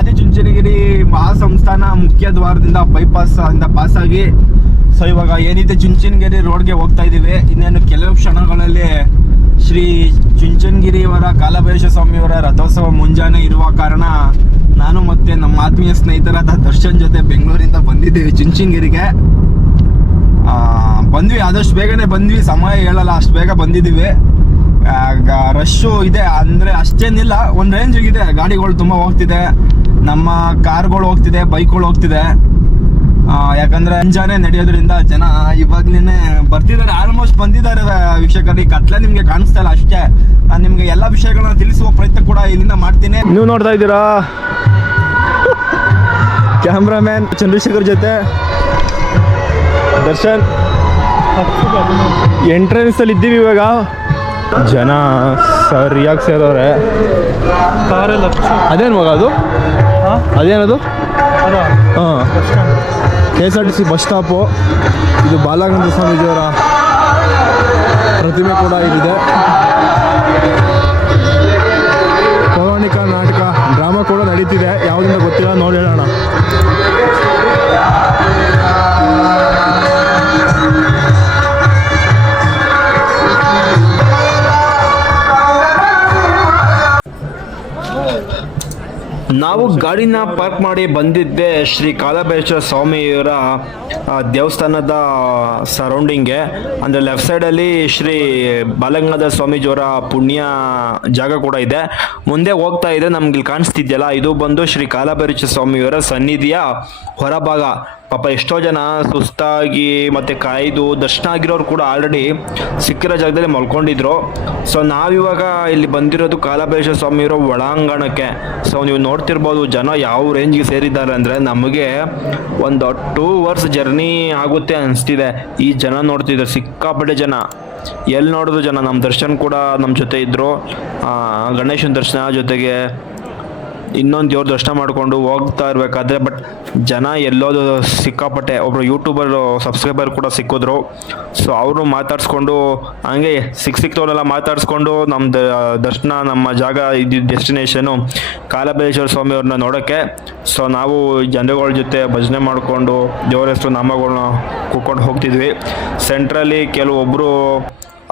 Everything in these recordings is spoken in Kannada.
ಆದಿಚುಂಚನಗಿರಿ ಮಹಾಸಂಸ್ಥಾನ ಮುಖ್ಯ ದ್ವಾರದಿಂದ ಬೈಪಾಸ್ ಇಂದ ಪಾಸ್ ಆಗಿ ಸೊ ಇವಾಗ ಏನಿದೆ ಚುಂಚನಗಿರಿ ರೋಡ್ಗೆ ಹೋಗ್ತಾ ಇದ್ದೀವಿ. ಇನ್ನೇನು ಕೆಲವು ಕ್ಷಣಗಳಲ್ಲಿ ಶ್ರೀ ಚುಂಚನಗಿರಿಯವರ ಕಾಲಭೈರವ ಸ್ವಾಮಿಯವರ ರಥೋತ್ಸವ ಮುಂಜಾನೆ ಇರುವ ಕಾರಣ ನಾನು ಮತ್ತೆ ನಮ್ಮ ಆತ್ಮೀಯ ಸ್ನೇಹಿತರಾದ ದರ್ಶನ್ ಜೊತೆ ಬೆಂಗಳೂರಿಂದ ಬಂದಿದ್ದೀವಿ ಚುಂಚನಗಿರಿಗೆ. ಬಂದ್ವಿ, ಆದಷ್ಟು ಬೇಗನೆ ಬಂದ್ವಿ, ಸಮಯ ಹೇಳಲ್ಲ ಅಷ್ಟು ಬೇಗ ಬಂದಿದ್ದೀವಿ. ರಶ್ಶು ಇದೆ ಅಂದರೆ ಅಷ್ಟೇನಿಲ್ಲ, ಒಂದು ರೇಂಜಿಗಿದೆ. ಗಾಡಿಗಳು ತುಂಬ ಹೋಗ್ತಿದೆ, ನಮ್ಮ ಕಾರ್ಗಳು ಹೋಗ್ತಿದೆ, ಬೈಕ್ಗಳು ಹೋಗ್ತಿದೆ. ಯಾಕಂದರೆ ಮುಂಜಾನೆ ನಡೆಯೋದ್ರಿಂದ ಜನ ಇವಾಗ್ಲೇ ಬರ್ತಿದ್ದಾರೆ, ಆಲ್ಮೋಸ್ಟ್ ಬಂದಿದ್ದಾರೆ ವೀಕ್ಷಕರಿಗೆ. ಕತ್ಲೆ ನಿಮಗೆ ಕಾಣಿಸ್ತಾ ಇಲ್ಲ ಅಷ್ಟೇ. ನಾನು ನಿಮಗೆ ಎಲ್ಲ ವಿಷಯಗಳನ್ನ ತಿಳಿಸುವ ಪ್ರಯತ್ನ ಕೂಡ ಇಲ್ಲಿಂದ ಮಾಡ್ತೀನಿ. ನೀವು ನೋಡ್ತಾ ಇದ್ದೀರಾ ಕ್ಯಾಮ್ರಾಮ್ಯಾನ್ ಚಂದ್ರಶೇಖರ್ ಜೊತೆ ದರ್ಶನ್. ಎಂಟ್ರೆನ್ಸಲ್ಲಿ ಇದ್ದೀವಿ ಇವಾಗ. ಜನ ಸರಿಯಾಗಿ ಸೇರವ್ರೆ. ಅದೇನು ಮಗ ಅದು? ಅದೇನದು? ಹಾಂ, KSRTC ಬಸ್ ಸ್ಟಾಪು. ಇದು ಬಾಲಗಂಧ ಸ್ವಾಮೀಜಿಯವರ ಪ್ರತಿಮೆ ಕೂಡ ಇಲ್ಲಿದೆ. ಪೌರಾಣಿಕ ನಾಟಕ ಡ್ರಾಮಾ ಕೂಡ ನಡೀತಿದೆ, ಯಾವುದಿಂದ ಗೊತ್ತಿಲ್ಲ, ನೋಡಿ ಹೇಳೋಣ. ನಾವು ಗಾಡಿನ ಪಾರ್ಕ್ ಮಾಡಿ ಬಂದಿದ್ದೆ ಶ್ರೀ ಕಾಲಭೈರವ ಸ್ವಾಮಿಯವರ ದೇವಸ್ಥಾನದ ಸರೌಂಡಿಂಗ್ಗೆ. ಅಂದರೆ ಲೆಫ್ಟ್ ಸೈಡಲ್ಲಿ ಶ್ರೀ ಬಾಲಗಂಗಾಧರ ಸ್ವಾಮೀಜಿಯವರ ಪುಣ್ಯ ಜಾಗ ಕೂಡ ಇದೆ. ಮುಂದೆ ಹೋಗ್ತಾ ಇದೆ, ನಮ್ಗೆ ಇಲ್ಲಿ ಕಾಣಿಸ್ತಿದ್ಯಲ್ಲ, ಇದು ಬಂದು ಶ್ರೀ ಕಾಲಭೈರವ ಸ್ವಾಮಿಯವರ ಸನ್ನಿಧಿಯ ಹೊರಭಾಗ. ಪಾಪ ಎಷ್ಟೋ ಜನ ಸುಸ್ತಾಗಿ ಮತ್ತು ಕಾಯ್ದು ದರ್ಶನ ಆಗಿರೋರು ಕೂಡ ಆಲ್ರೆಡಿ ಸಿಕ್ಕಿರೋ ಜಾಗದಲ್ಲಿ ಮಲ್ಕೊಂಡಿದ್ರು. ಸೊ ನಾವಿವಾಗ ಇಲ್ಲಿ ಬಂದಿರೋದು ಕಾಲಭೈರವ ಸ್ವಾಮಿಯವರ ಒಳಾಂಗಣಕ್ಕೆ. ಸೊ ನೀವು ನೋಡ್ತಿರ್ಬೋದು ಜನ ಯಾವ ರೇಂಜ್ಗೆ ಸೇರಿದ್ದಾರೆ ಅಂದರೆ ನಮಗೆ ಒಂದು 2 ಅವರ್ಸ್ ಜರ್ನಿ ಆಗುತ್ತೆ ಅನಿಸ್ತಿದೆ. ಈ ಜನ ನೋಡ್ತಿದ್ದಾರೆ, ಸಿಕ್ಕಾಪಟ್ಟೆ ಜನ, ಎಲ್ಲಿ ನೋಡಿದ್ರು ಜನ. ನಮ್ಮ ದರ್ಶನ್ ಕೂಡ ನಮ್ಮ ಜೊತೆ ಇದ್ದರು, ಗಣೇಶನ ದರ್ಶನ ಜೊತೆಗೆ ಇನ್ನೊಂದು ದೇವ್ರ ದರ್ಶನ ಮಾಡಿಕೊಂಡು ಹೋಗ್ತಾ ಇರಬೇಕಾದ್ರೆ ಬಟ್ ಜನ ಎಲ್ಲೋದು ಸಿಕ್ಕಾಪಟ್ಟೆ. ಒಬ್ಬರು ಯೂಟ್ಯೂಬರ್ ಸಬ್ಸ್ಕ್ರೈಬರ್ ಕೂಡ ಸಿಕ್ಕಿದ್ರು. ಸೊ ಅವರು ಮಾತಾಡಿಸ್ಕೊಂಡು ಹಂಗೆ ಸಿಕ್ತವರೆಲ್ಲ ಮಾತಾಡಿಸ್ಕೊಂಡು ನಮ್ಮ ದರ್ಶನ, ನಮ್ಮ ಜಾಗ ಇದ್ದಿದ್ದ ಡೆಸ್ಟಿನೇಷನು ಕಾಲಭೈರವ ಸ್ವಾಮಿಯವ್ರನ್ನ ನೋಡೋಕ್ಕೆ. ಸೊ ನಾವು ಜನಗಳ ಜೊತೆ ಭಜನೆ ಮಾಡಿಕೊಂಡು ದೇವರ ಹೆಸರು ನಾಮಗಳನ್ನ ಕೂತ್ಕೊಂಡು ಹೋಗ್ತಿದ್ವಿ. ಸೆಂಟ್ರಲ್ಲಿ ಕೆಲವೊಬ್ಬರು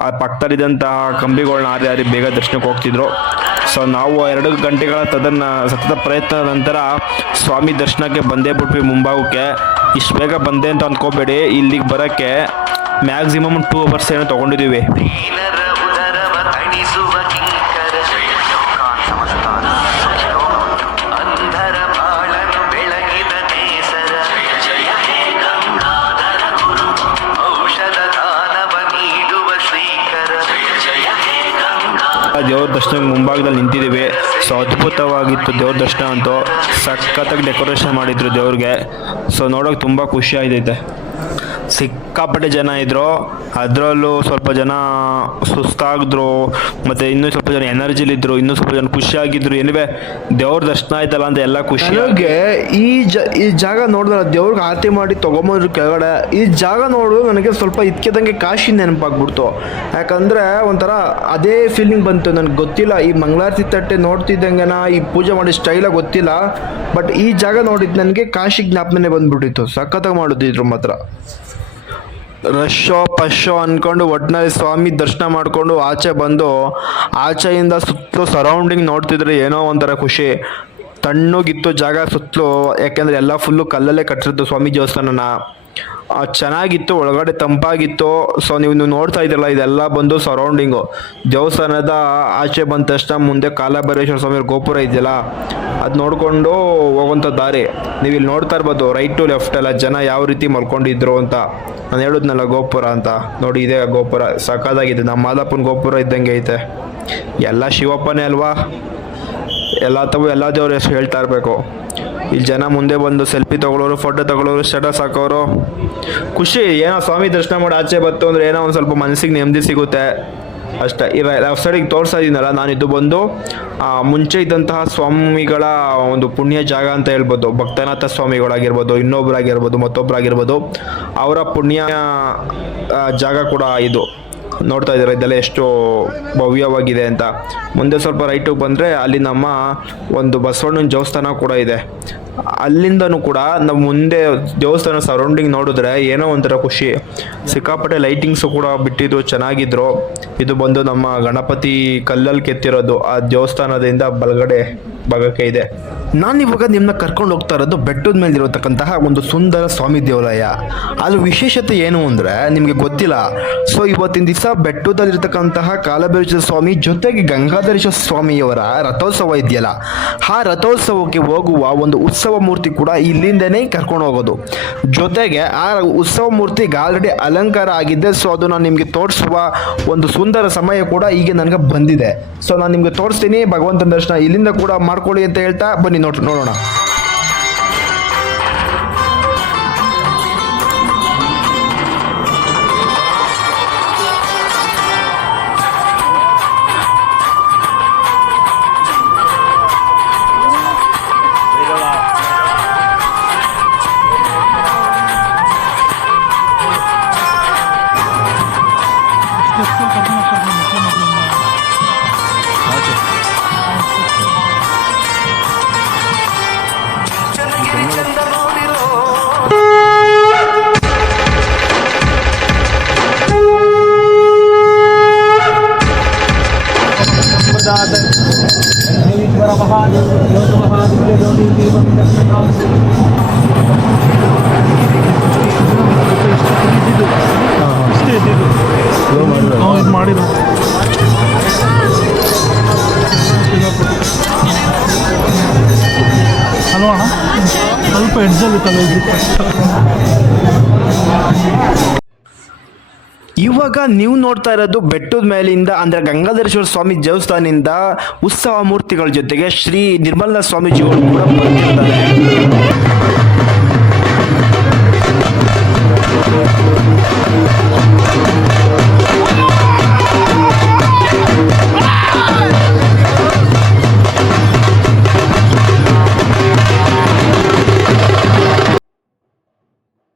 ಆ ಪಕ್ಕದಲ್ಲಿದ್ದಂತಹ ಕಂಬಿಗಳನ್ನ ಹಾರಿ ಬೇಗ ದರ್ಶನಕ್ಕೆ ಹೋಗ್ತಿದ್ರು. ಸೊ ನಾವು 2 ಗಂಟೆಗಳ ಸತತ ಪ್ರಯತ್ನದ ನಂತರ ಸ್ವಾಮಿ ದರ್ಶನಕ್ಕೆ ಬಂದೇ ಬಿಟ್ವಿ ಮುಂಭಾಗಕ್ಕೆ. ಇಷ್ಟು ಬೇಗ ಬಂದೆ ಅಂತ ಅಂದ್ಕೋಬೇಡಿ, ಇಲ್ಲಿಗೆ ಬರೋಕ್ಕೆ ಮ್ಯಾಕ್ಸಿಮಮ್ 2 ಅವರ್ಸ್ ಏನೋ ತೊಗೊಂಡಿದ್ದೀವಿ. ದೇವ್ರ ದರ್ಶನಕ್ಕೆ ಮುಂಭಾಗದಲ್ಲಿ ನಿಂತಿದ್ದೀವಿ. ಸೊ ಅದ್ಭುತವಾಗಿತ್ತು ದೇವ್ರ ದರ್ಶನ ಅಂತೂ. ಸಖತ್ತಾಗಿ ಡೆಕೋರೇಷನ್ ಮಾಡಿದ್ರು ದೇವ್ರಿಗೆ. ಸೊ ನೋಡೋಕೆ ತುಂಬ ಖುಷಿ ಆಯ್ತೈತೆ. ಸಿಕ್ಕಾಪಟ್ಟೆ ಜನ ಇದ್ದರು, ಅದರಲ್ಲೂ ಸ್ವಲ್ಪ ಜನ ಸುಸ್ತಾಗಿದ್ರು, ಮತ್ತು ಇನ್ನೂ ಸ್ವಲ್ಪ ಜನ ಎನರ್ಜಿಲಿದ್ದರು, ಇನ್ನೂ ಸ್ವಲ್ಪ ಜನ ಖುಷಿಯಾಗಿದ್ದರು. ಏನಿವೆ ದೇವ್ರ ದರ್ಶನ ಆಯ್ತಲ್ಲ ಅಂತ ಎಲ್ಲ ಖುಷಿ. ನನಗೆ ಈ ಜಾಗ ನೋಡಿದ್ರೆ ದೇವ್ರಿಗೆ ಆರತಿ ಮಾಡಿ ತೊಗೊಂಬಂದ್ರು ಕೆಳಗಡೆ. ಈ ಜಾಗ ನೋಡು ನನಗೆ ಸ್ವಲ್ಪ ಇದ್ಕೆದಂಗೆ ಕಾಶಿ ನೆನಪಾಗ್ಬಿಡ್ತು. ಯಾಕಂದರೆ ಒಂಥರ ಅದೇ ಫೀಲಿಂಗ್ ಬಂತು. ನನಗೆ ಗೊತ್ತಿಲ್ಲ, ಈ ಮಂಗಳಾರತಿ ತಟ್ಟೆ ನೋಡ್ತಿದ್ದಂಗೆನ ಈ ಪೂಜೆ ಮಾಡಿ ಸ್ಟೈಲಾಗಿ ಗೊತ್ತಿಲ್ಲ, ಬಟ್ ಈ ಜಾಗ ನೋಡಿದ್ದು ನನಗೆ ಕಾಶಿ ಜ್ಞಾಪನೆ ಬಂದ್ಬಿಟ್ಟಿತ್ತು. ಸಖತ್ತಾಗಿ ಮಾಡೋದಿದ್ರು ಮಾತ್ರ. ರಶ್ಶೋ ಪಶ್ಶೋ ಅಂದ್ಕೊಂಡು ಒಟ್ಟಿನಲ್ಲಿ ಸ್ವಾಮಿ ದರ್ಶನ ಮಾಡಿಕೊಂಡು ಆಚೆ ಬಂದು ಆಚೆಯಿಂದ ಸುತ್ತಲೂ ಸರೌಂಡಿಂಗ್ ನೋಡ್ತಿದ್ರೆ ಏನೋ ಒಂಥರ ಖುಷಿ. ತಣ್ಣಗಿತ್ತು ಜಾಗ ಸುತ್ತಲೂ, ಯಾಕೆಂದರೆ ಎಲ್ಲ ಫುಲ್ಲು ಕಲ್ಲಲ್ಲೇ ಕಟ್ಟಿರೋದು ಸ್ವಾಮಿ ದೇವಸ್ಥಾನನ. ಚೆನ್ನಾಗಿತ್ತು, ಒಳಗಡೆ ತಂಪಾಗಿತ್ತು. ಸೊ ನೀವು ನೋಡ್ತಾ ಇದ್ರಲ್ಲ, ಇದೆಲ್ಲ ಬಂದು ಸರೌಂಡಿಂಗು. ದೇವಸ್ಥಾನದ ಆಚೆ ಬಂದ ತಕ್ಷಣ ಮುಂದೆ ಕಾಲಭೈರೇಶ್ವರ ಸ್ವಾಮಿ ಗೋಪುರ ಇದೆಯಲ್ಲ, ಅದು ನೋಡಿಕೊಂಡು ಹೋಗುವಂಥ ದಾರಿ. ನೀವು ಇಲ್ಲಿ ನೋಡ್ತಾ ಇರ್ಬೋದು, ರೈಟ್ ಟು ಲೆಫ್ಟ್ ಎಲ್ಲ ಜನ ಯಾವ ರೀತಿ ಮಲ್ಕೊಂಡಿದ್ರು ಅಂತ. ನಾನು ಹೇಳಿದ್ನಲ್ಲ ಗೋಪುರ ಅಂತ, ನೋಡಿ ಇದೇ ಗೋಪುರ. ಸಖತ್ತಾಗಿದೆ, ನಮ್ಮ ಮಾದಪ್ಪನ ಗೋಪುರ ಇದ್ದಂಗೆ ಐತೆ. ಎಲ್ಲ ಶಿವಪ್ಪನೇ ಅಲ್ವಾ, ಎಲ್ಲ ದೇವ್ರ ಹೆಸರು ಹೇಳ್ತಾ ಇರಬೇಕು. ಇಲ್ಲಿ ಜನ ಮುಂದೆ ಬಂದು ಸೆಲ್ಫಿ ತಗೊಳ್ಳೋರು, ಫೋಟೋ ತಗೊಳ್ಳೋರು, ಸ್ಟೇಟಸ್ ಹಾಕೋರು. ಖುಷಿ, ಏನೋ ಸ್ವಾಮಿ ದರ್ಶನ ಮಾಡಿ ಆಚೆ ಬತ್ತು ಅಂದರೆ ಏನೋ ಒಂದು ಸ್ವಲ್ಪ ಮನಸ್ಸಿಗೆ ನೆಮ್ಮದಿ ಸಿಗುತ್ತೆ ಅಷ್ಟೇ. ಈ ಲೆಫ್ಟ್ ಸೈಡಿಗೆ ತೋರಿಸ್ತಾ ಇದ್ದೀನಲ್ಲ ನಾನು, ಇದು ಬಂದು ಮುಂಚೆ ಇದ್ದಂತಹ ಸ್ವಾಮಿಗಳ ಒಂದು ಪುಣ್ಯ ಜಾಗ ಅಂತ ಹೇಳ್ಬೋದು. ಭಕ್ತನಾಥ ಸ್ವಾಮಿಗಳಾಗಿರ್ಬೋದು, ಇನ್ನೊಬ್ಬರಾಗಿರ್ಬೋದು, ಮತ್ತೊಬ್ಬರಾಗಿರ್ಬೋದು, ಅವರ ಪುಣ್ಯ ಜಾಗ ಕೂಡ ಇದು. ನೋಡ್ತಾ ಇದ್ದಾರೆ ಇದೆಲ್ಲ ಎಷ್ಟು ಭವ್ಯವಾಗಿದೆ ಅಂತ. ಮುಂದೆ ಸ್ವಲ್ಪ ರೈಟಿಗೆ ಬಂದರೆ ಅಲ್ಲಿ ನಮ್ಮ ಒಂದು ಬಸವಣ್ಣನ ದೇವಸ್ಥಾನ ಕೂಡ ಇದೆ. ಅಲ್ಲಿಂದನೂ ಕೂಡ ನಾವು ಮುಂದೆ ದೇವಸ್ಥಾನ ಸರೌಂಡಿಂಗ್ ನೋಡಿದ್ರೆ ಏನೋ ಒಂಥರ ಖುಷಿ. ಸಿಕ್ಕಾಪಟ್ಟೆ ಲೈಟಿಂಗ್ಸು ಕೂಡ ಬಿಟ್ಟಿದ್ರು, ಚೆನ್ನಾಗಿದ್ರು. ಇದು ಬಂದು ನಮ್ಮ ಗಣಪತಿ ಕಲ್ಲಲ್ಲಿ ಕೆತ್ತಿರೋದು, ಆ ದೇವಸ್ಥಾನದಿಂದ ಬಲಗಡೆ ಭಾಗಕ್ಕೆ ಇದೆ. ನಾನಿವಾಗ ನಿಮ್ಮನ್ನ ಕರ್ಕೊಂಡು ಹೋಗ್ತಾ ಇರೋದು ಬೆಟ್ಟದ ಮೇಲೆ ಇರತಕ್ಕಂತಹ ಒಂದು ಸುಂದರ ಸ್ವಾಮಿ ದೇವಾಲಯ. ಅದ್ರ ವಿಶೇಷತೆ ಏನು ಅಂದರೆ ನಿಮಗೆ ಗೊತ್ತಿಲ್ಲ. ಸೊ ಇವತ್ತಿನ ದಿವಸ ಬೆಟ್ಟದಲ್ಲಿರ್ತಕ್ಕಂತಹ ಕಾಲಭೈರೇಶ್ವರ ಸ್ವಾಮಿ ಜೊತೆಗೆ ಗಂಗಾಧರೇಶ್ವರ ಸ್ವಾಮಿಯವರ ರಥೋತ್ಸವ ಇದೆಯಲ್ಲ, ಆ ರಥೋತ್ಸವಕ್ಕೆ ಹೋಗುವ ಒಂದು ಉತ್ಸವ ಮೂರ್ತಿ ಕೂಡ ಇಲ್ಲಿಂದನೇ ಕರ್ಕೊಂಡು ಹೋಗೋದು. ಜೊತೆಗೆ ಆ ಉತ್ಸವ ಮೂರ್ತಿಗೆ ಆಲ್ರೆಡಿ ಅಲಂಕಾರ ಆಗಿದೆ. ಸೊ ಅದು ನಾನು ನಿಮಗೆ ತೋರಿಸುವ ಒಂದು ಸುಂದರ ಸಮಯ ಕೂಡ ಈಗ ನನಗೆ ಬಂದಿದೆ. ಸೊ ನಾನು ನಿಮಗೆ ತೋರಿಸ್ತೀನಿ. ಭಗವಂತನ ದರ್ಶನ ಇಲ್ಲಿಂದ ಕೂಡ ಮಾಡ್ಕೊಳ್ಳಿ ಅಂತ ಹೇಳ್ತಾ ಬನ್ನಿ ನೋಡೋಣ. ಮಾಡಿದ್ರು ಅಲ್ವಾ ಅಣ್ಣ? ಸ್ವಲ್ಪ ಎಡ್ಜಲ್ಲಿ ಇವಾಗ ನೀವು ನೋಡ್ತಾ ಇರೋದು ಬೆಟ್ಟದ ಮೇಲಿಂದ ಅಂದರೆ ಗಂಗಾಧರೇಶ್ವರ ಸ್ವಾಮಿ ದೇವಸ್ಥಾನದಿಂದ ಉತ್ಸವ ಮೂರ್ತಿಗಳ ಜೊತೆಗೆ ಶ್ರೀ ನಿರ್ಮಲಾ ಸ್ವಾಮೀಜಿಗಳು ಕೂಡ ಬಂದಿರ್ತಾರೆ.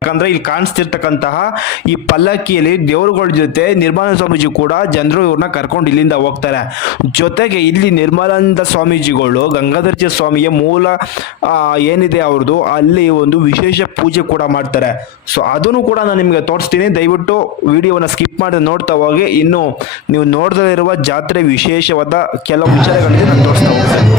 ಯಾಕಂದ್ರೆ ಇಲ್ಲಿ ಕಾಣಿಸ್ತಿರ್ತಕ್ಕಂತಹ ಈ ಪಲ್ಲಕ್ಕಿಯಲ್ಲಿ ದೇವರುಗಳ ಜೊತೆ ನಿರ್ಮಲಾನಂದ ಸ್ವಾಮೀಜಿ ಕೂಡ ಜನರು ಇವ್ರನ್ನ ಕರ್ಕೊಂಡು ಇಲ್ಲಿಂದ ಹೋಗ್ತಾರೆ. ಜೊತೆಗೆ ಇಲ್ಲಿ ನಿರ್ಮಲಾನಂದ ಸ್ವಾಮೀಜಿಗಳು ಗಂಗಾಧರ ಸ್ವಾಮಿಯ ಮೂಲ ಏನಿದೆ ಅವ್ರದ್ದು, ಅಲ್ಲಿ ಒಂದು ವಿಶೇಷ ಪೂಜೆ ಕೂಡ ಮಾಡ್ತಾರೆ. ಸೊ ಅದನ್ನು ಕೂಡ ನಾನು ನಿಮಗೆ ತೋರಿಸ್ತೀನಿ. ದಯವಿಟ್ಟು ವಿಡಿಯೋನ ಸ್ಕಿಪ್ ಮಾಡಿ ನೋಡ್ತಾ ಹೋಗಿ. ಇನ್ನು ನೀವು ನೋಡದೇ ಇರುವ ಜಾತ್ರೆ ವಿಶೇಷವಾದ ಕೆಲವು ವಿಚಾರಗಳಿದೆ ನಾನು ತೋರಿಸ್ತಾ ಹೋಗ್ತೇನೆ.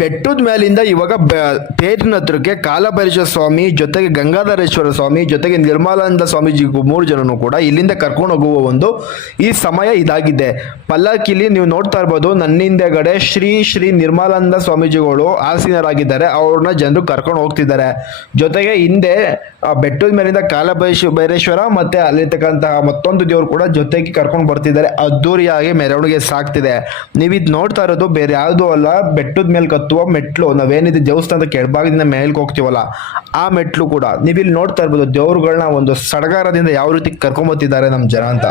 ಬೆಟ್ಟದ ಮೇಲಿಂದ ಇವಾಗ ತೇರಿನ ಹತ್ರಕ್ಕೆ ಕಾಲಭೈರೇಶ್ವರ ಸ್ವಾಮಿ ಜೊತೆಗೆ ಗಂಗಾಧರೇಶ್ವರ ಸ್ವಾಮಿ ಜೊತೆಗೆ ನಿರ್ಮಲಾನಂದ ಸ್ವಾಮೀಜಿ 3 ಜನನು ಕೂಡ ಇಲ್ಲಿಂದ ಕರ್ಕೊಂಡು ಹೋಗುವ ಒಂದು ಈ ಸಮಯ ಇದಾಗಿದೆ. ಪಲ್ಲಕ್ಕಿಲಿ ನೀವು ನೋಡ್ತಾ ಇರ್ಬೋದು, ನನ್ನಿಂದೆಗಡೆ ಶ್ರೀ ನಿರ್ಮಲಾನಂದ ಸ್ವಾಮೀಜಿಗಳು ಆಸೀನರಾಗಿದ್ದಾರೆ. ಅವ್ರನ್ನ ಜನರು ಕರ್ಕೊಂಡು ಹೋಗ್ತಿದ್ದಾರೆ. ಜೊತೆಗೆ ಹಿಂದೆ ಬೆಟ್ಟದ ಮೇಲಿಂದ ಕಾಲಭೈರೇಶ್ವರ ಮತ್ತೆ ಅಲ್ಲಿರ್ತಕ್ಕಂತಹ ಮತ್ತೊಂದು ದೇವರು ಕೂಡ ಜೊತೆಗೆ ಕರ್ಕೊಂಡು ಬರ್ತಿದ್ದಾರೆ. ಅದ್ದೂರಿಯಾಗಿ ಮೆರವಣಿಗೆ ಸಾಕ್ತಿದೆ. ನೀವಿದ್ ನೋಡ್ತಾ ಇರೋದು ಬೇರೆ ಯಾವುದು ಅಲ್ಲ, ಬೆಟ್ಟದ ಮೇಲೆ ಕತ್ತುವ ಮೆಟ್ಲು. ನಾವೇನಿದೆ ದೇವಸ್ಥಾನದ ಕೆಳಭಾಗದಿಂದ ಮೇಲ್ಗೆ ಹೋಗ್ತೀವಲ್ಲ ಆ ಮೆಟ್ಲು ಕೂಡ ನೀವಿಲ್ಲಿ ನೋಡ್ತಾ ಇರ್ಬೋದು. ದೇವ್ರುಗಳನ್ನ ಒಂದು ಸಡಗರದಿಂದ ಯಾವ ರೀತಿ ಕರ್ಕೊಂಬತ್ತಿದ್ದಾರೆ ನಮ್ಮ ಜನ ಅಂತ.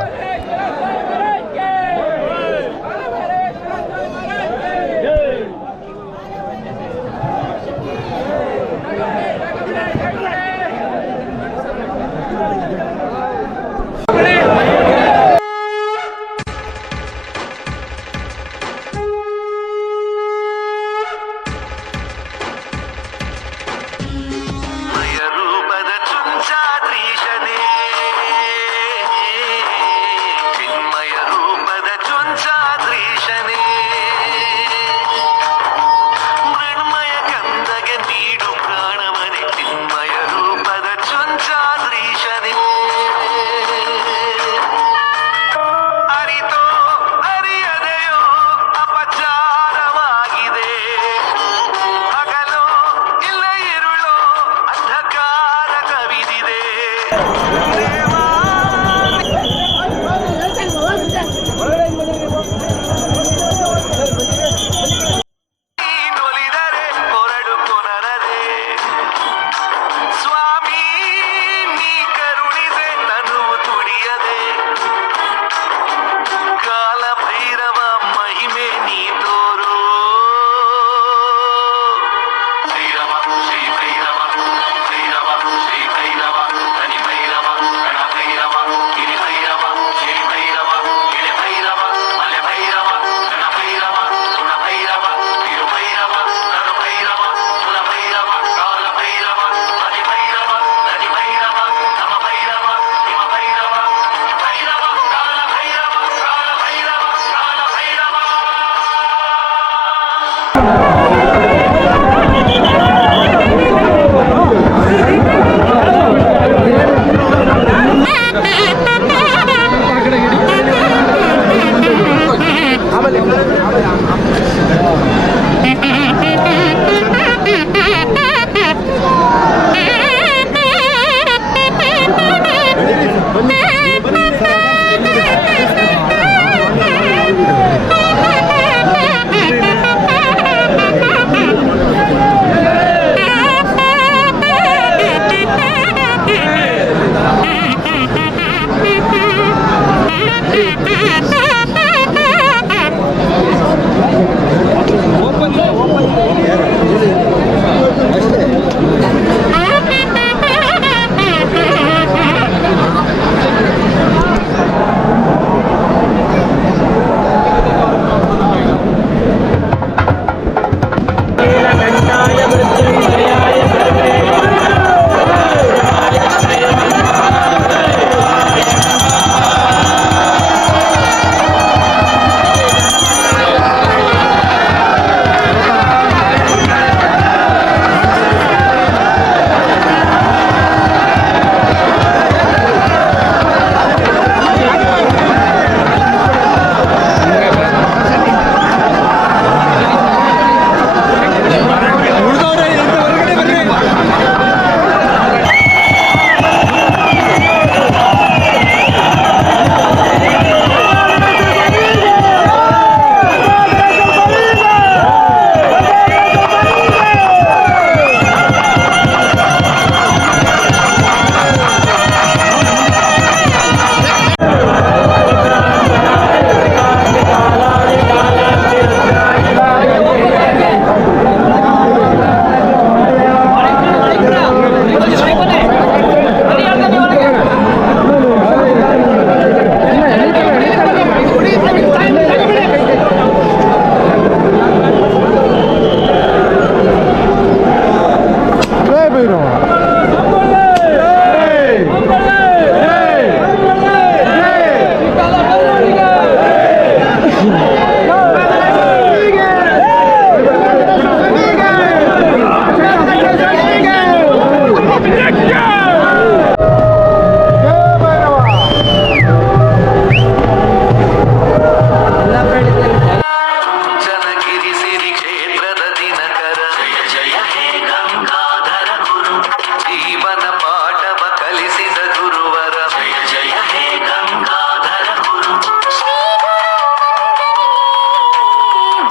ಜೀವನ ಪಾಠವ ಕಲಿಸಿದ ಗುರುವರ ಜಯ ಜಯ ಹೇ ಗಂಗಾಧರ ಗುರು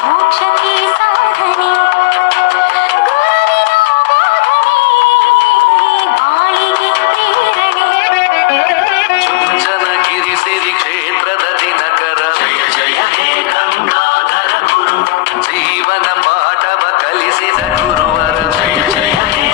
ಮೋಕ್ಷಕ್ಕೆ ಸಾಧನೆ ಬಾಳಿಗೆ ಪ್ರೇರಣೆ ಚುಂಚನಗಿರಿ ಸಿರಿ ಕ್ಷೇತ್ರದ ದಿನಕರ ಜಯ ಜಯ ಹೇ ಗಂಗಾಧರ ಗುರು ಜೀವನ ಪಾಠವ ಕಲಿಸಿದ ಗುರುವರ ಜಯ ಜಯ ಹೇ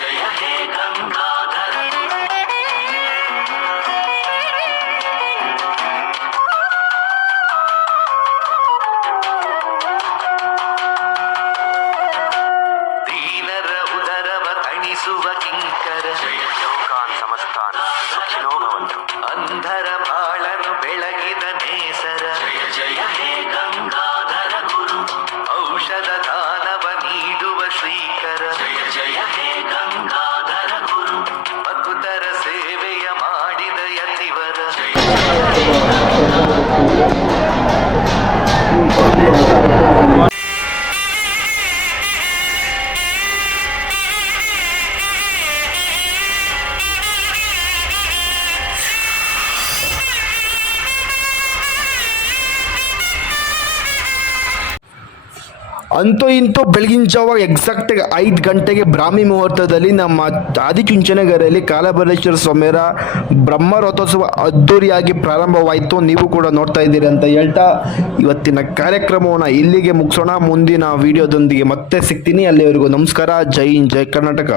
ಜಯ ಹೇ ಗಂಗಾಧರ ದೀನರ ಉದರವ ತಣಿಸುವ ಕಿಂಕರ ಜಯ ಯೋಗಾನ್ ಸಮಸ್ತಾನ ಸುಖಿನೋ ಭವಂತು ಅಂಧರ ಬಾಳನು ಬೆಳಗಿದ ನೇಸರ ಜಯ ಜಯ ಹೇ ಗಂಗಾಧರ ಗುರು ಔಷಧ ದಾನವ ನೀಡುವ ಶ್ರೀಕರ ಜಯ ಜಯ ಹೇ ಗಂಗಾಧರ ಗುರು ಭಕ್ತರ ಸೇವೆಯ ಮಾಡಿದ ಯತಿವರ ಜಯ ಅಂತೂ ಇಂತೂ ಬೆಳಗಿನ ಜಾವ ಎಕ್ಸಾಕ್ಟ್ 5 ಗಂಟೆಗೆ ಬ್ರಾಹ್ಮಿ ಮುಹೂರ್ತದಲ್ಲಿ ನಮ್ಮ ಆದಿಚುಂಚನಗಿರಿಯಲ್ಲಿ ಕಾಲಭೈರೇಶ್ವರ ಸ್ವಾಮಿಯರ ಬ್ರಹ್ಮ ರಥೋತ್ಸವ ಅದ್ದೂರಿಯಾಗಿ ಪ್ರಾರಂಭವಾಯಿತು. ನೀವು ಕೂಡ ನೋಡ್ತಾ ಇದ್ದೀರಿ ಅಂತ ಹೇಳ್ತಾ ಇವತ್ತಿನ ಕಾರ್ಯಕ್ರಮವನ್ನು ಇಲ್ಲಿಗೆ ಮುಗಿಸೋಣ. ಮುಂದಿನ ವಿಡಿಯೋದೊಂದಿಗೆ ಮತ್ತೆ ಸಿಗ್ತೀನಿ. ಅಲ್ಲಿವರೆಗೂ ನಮಸ್ಕಾರ. ಜೈ ಹಿಂದ್, ಜೈ ಕರ್ನಾಟಕ.